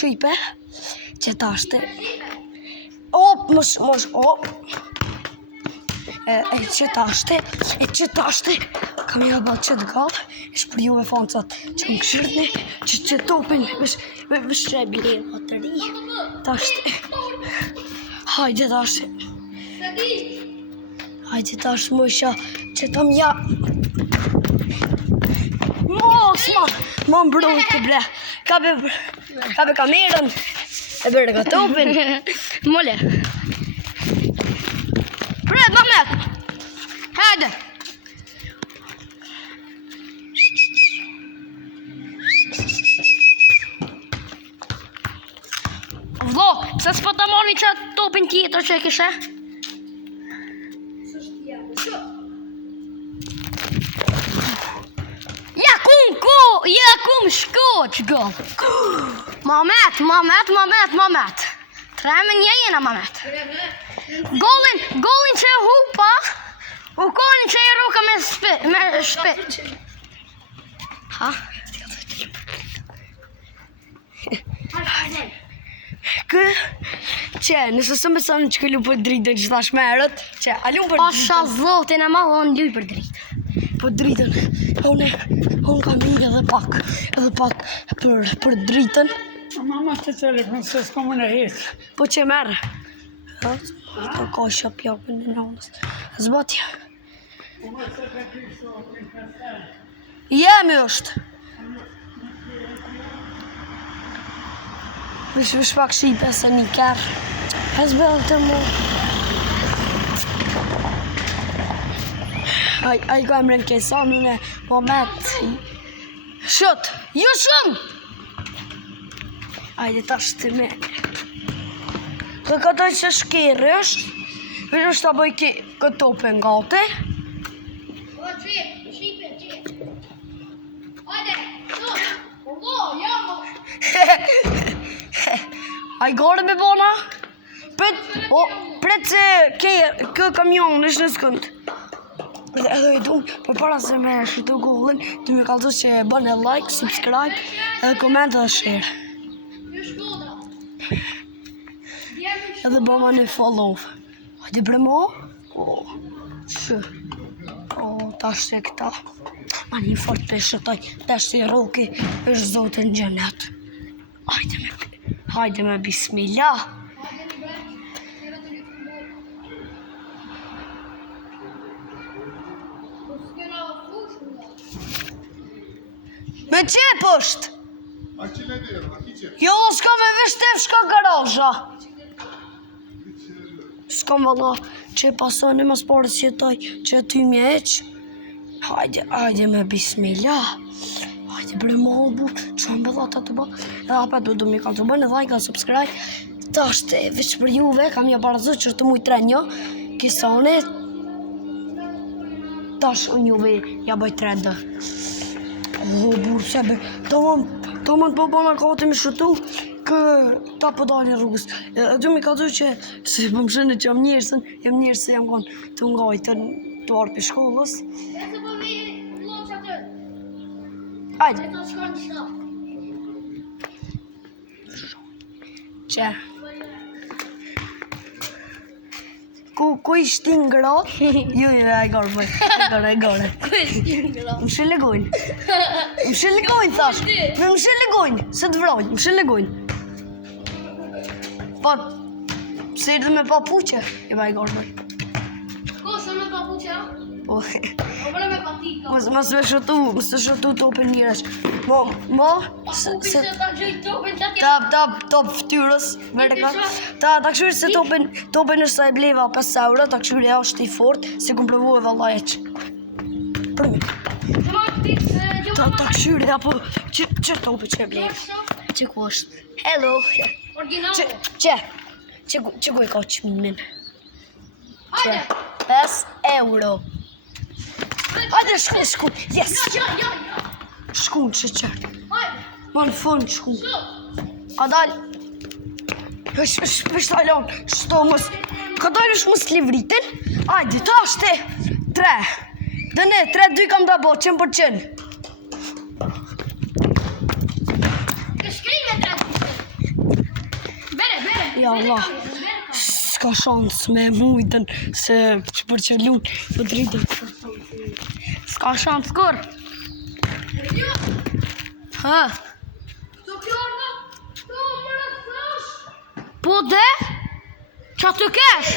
shipe që tashte op mos op e që tashte kam ja bërë që të gavë është për juve fancat që më këshirtni që topin vësh që e bilen bateri tashte hajde tashte mësha që tam ja mos ma mbrojt të ble ka be kamerën e bërë ka topin mole pret Mamet hajde vlo se s'po të moni që topin tjetër që e kishe ja kum shkoq gol Mamet treme një jena Mamet golin që e hupa u kolin që e ruka me shpit ha kë që nëse së me sënë që këllu për dritën që thash merët që alun për dritën pasha zotin e ma on luj për dritën për dritën unë kam mirë edhe pak për dritën mama të telefon se s'ka më në hetë po që merë ka shop japën në nënës zbatja jemi është Vish pak shipe se një kërë e zbellë të mu ai ka emren kesanën e Mamet shut ju shumë ajde tash të me dhe këtoj që shkirë është vërë të bëj këtë tope nga te ai gore me bona pret se kë kamion është në skënd edhe i dumë për para se me shqitu gollin të me kalëzu që bën e like, subscribe edhe koment dhe share edhe bëma në follow hajde bre mo tash se këta ma një fort për shëtoj tash se roki është zotin gjenet hajde me bismillah me qep është jo s'ka me vishtef shka garasha s'ka më valla që pasoni mas parës jetoj që ty mjeq hajde me bismillah hajde bre mobu që më bëllat të ba edhe apet du mi ka të bënë like a subscribe ta është veç për juve kam ja barazu që të muj trenjo kisane tash unë juve ja bëj trendë burë sebe ta mund po bëna ka të mi shutu ta po dalin rrugës du mi ka të që se më shënë që jam njërësën se jam konë të ngajtën të arë për shkollës hajde që ku ishti ngra ju e gërë bëj e gërë më shëllegojnë thash më shëllegojnë se të vrojnë më shëllegojnë pa se idhë me papuqe e ba e gërë bëj Ko, se me papuqe? po Obre me patika. Mos me shëtu topin njëresh. Se ta gjëj topin të atje. Top ftyrës. Ta këshyri se topin është sa e bleva 5 euro, ta këshyri ja është i fort, se kum provu e valla eq. Përmi. Ta këshyri apo që topi që e bleva. Që ku është? Hello. Originale. Që ku e ka qmimin? Hajde. 5 euro. Hajde shkun, yes! Shkun që qërë. Ma në fund shkun. Ka dalë. Është talon, shto mos. Ka dalë është mos livritin. Hajde, ta është 3. Dëne, 3-2 kam da bo, 100%. Ja Allah. S'ka shans me mujtën se që për që lunë për dritën. S'ka shans kur. Ha? Po dhe? Qa të kesh?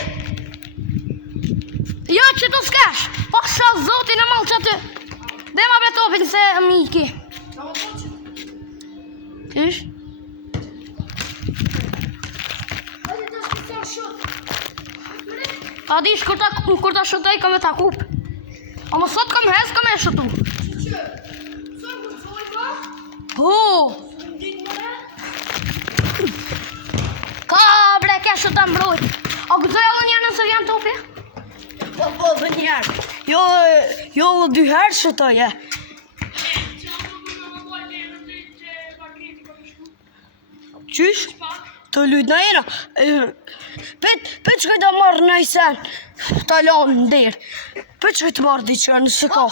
Jo që të s'kesh. Pasha zotin e malë që të. Dhe ma betopin se miki. Tysh? A dish kur ta shotaj kam e ta kup. A më sot kam hes kam e shotu. Po. Ka bre ke shota mbroj. A gëzoj edhe njerë nëse vjen topi? Po dhe njerë. Jo dy herë shotoj e. Qysh? Të lujt në jena. Pe që këjtë marrë në i sen. Ta lanë në derë. Pe që këjtë marrë diqë nëse ka.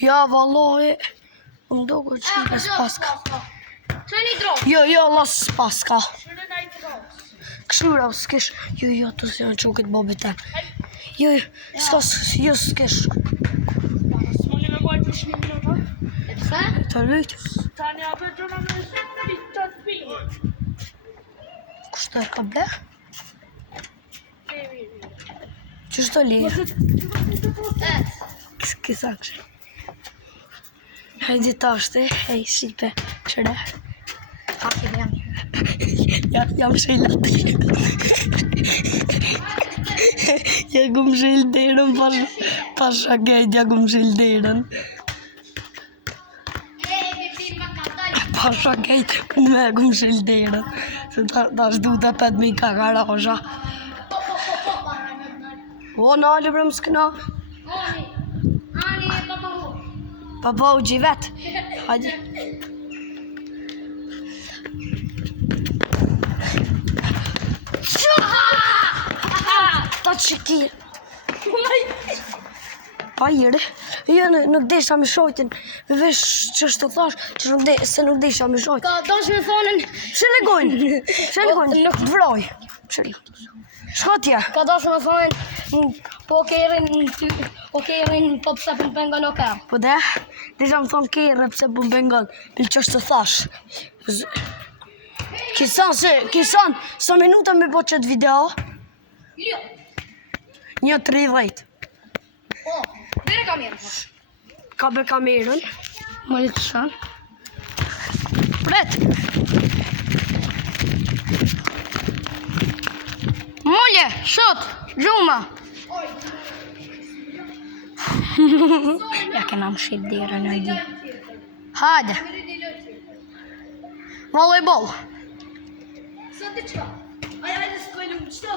Ja, vallaj. Më do këtë që në s'paska. Jo, Allah s'paska. Këshura, s'kesh. Jo, të si janë që këtë babit tem. Jo, s'kesh. Të lujt. Kështë ka ble? Qështë të lirë? Kësa kështë. Hajde ta është, hej, shipe, qëre. Haki dhe jam. Jam shëllat. Ja gëm shëlderën, pasha gejt, ja gëm shëlderën. Pasha gejt, me gëm shëlderën. Se ta është du të pet me i ka garaja. O, në ali bre më s'këna. Ani e papahu. Papa u gjivet. Hajde. Ta që ki. Pa jere. Nuk desha me shojtin. Vesh që është të thash se nuk desha me shojtin. Ka dash me thonin. Shëlegojnë. Nuk të vroj. Shkotja. Ka dash me thonin. Po kerin po pse për pengon o kam. Po dhe, desha më thonë kejre pse po bengon, për që është të thash. Kisan, sa minuta me po qëtë video? Jo. 1:30. O, bere kamerën. Ka be kamerën. Më li të shanë. Pret. Molje, shot, gjuma. Ja kena më shqip dherën e di. Hajde. Volejbol. Sa ti qka? Ajde s'kojnë më qëto.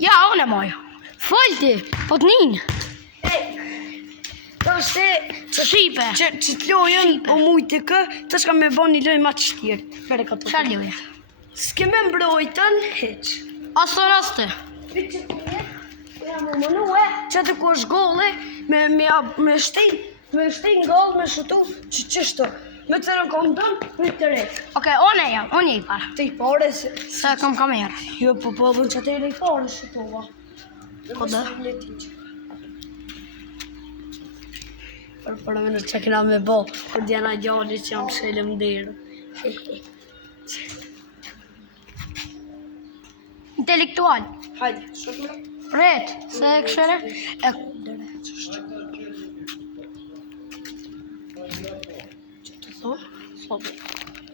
Ja, unë e mojo. Folti, po të njën. Ta është që shipe. Që të lojën o mujtë kë, të shka me bon një lojë ma të shtirë. Mere ka të. Qa ljoje? S'ke me mbrojtën, heq. Aso raste. Që të ku është gole, me shtin gole, me shutu, që qështu. Me të në kom dënë, me të rejtë. Oke, unë i parë. Të i pare se... Se kam kamerë. Jo, po dhën që të i pare shutova. Ko dhe? Për me në që këna me bo, për djena gjani që jam shëllëm dherë. Intelektual. Hajde, shumë. Ret, se këshere? Që të thonë? Sotë.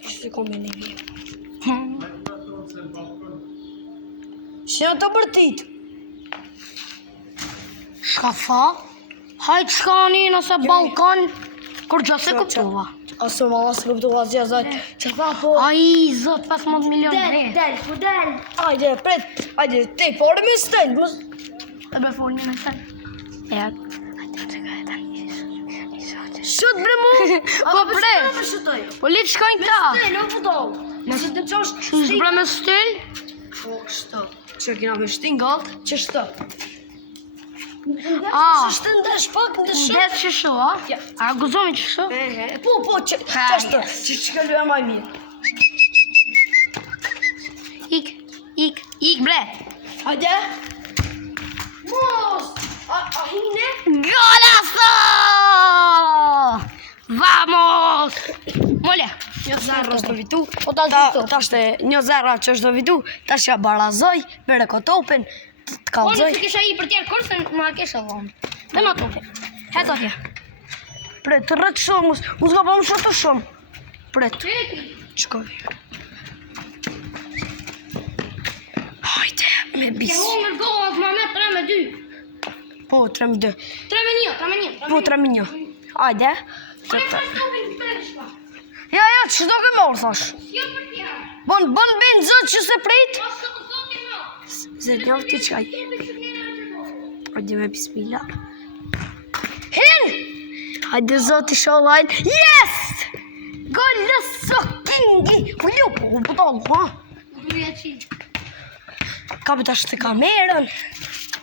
Ishtë kom e një vje. Që janë të bërtit? Shka tha? Hajtë shka një nëse Balkan, kur gjose kuptova. Asë më asë kuptova zjazaj. Që tha po... Ai, zot, 15 milion Del, dhe. del. Ajde, pret. Ajde, te pare me stel. E be folë një me sen. E atë. Shut bre mu. Po pret. Me shutoj. Po litë shkojnë ta. Stel, o pëtol. Nëse të qosh... Shush bre me stil. Po, kështë. Që kina me shtin galt, që shtë. S'është ndash pak në shumë. Ndes që shu, a? Ja. A guzomi që shu? Po, qashtë, që ka lua maj mirë. Ik, bre. Hajde. Mos! A hine? Golazo! Vamos! Mole. 1-0 është do vitu. O ta gjitho. Ta është 1-0 që është do vitu. Ta që ja barazoj, bere kotopin, të Mole kalzoj. se kisha i për tjerë kërë, se ma kisha dhonë. Dhe ma toke. Heto atje. Pre, të rrët shumë, mu s'ka pa më shumë të shumë. Pre, qkoj. Hajde, me bis. Ke hongër gohat ma me 3-2. Po, 3-2. 3-1. Po, 3-1. Hajde. Ore pas topin përshpa. Ja, që do ke morë, thash. Jo për tjerë. Bon ben zët që se prit. Pas të zotin ma. Zët njëvë ti qaj. Topi që njëra që do. Hajde me bismillah. Hin! Hajde zoti sholajn. Yes! Golëso kingi. Hullu, po, butollu, ha? Duja qinë. Kapit ashtë të kamerën.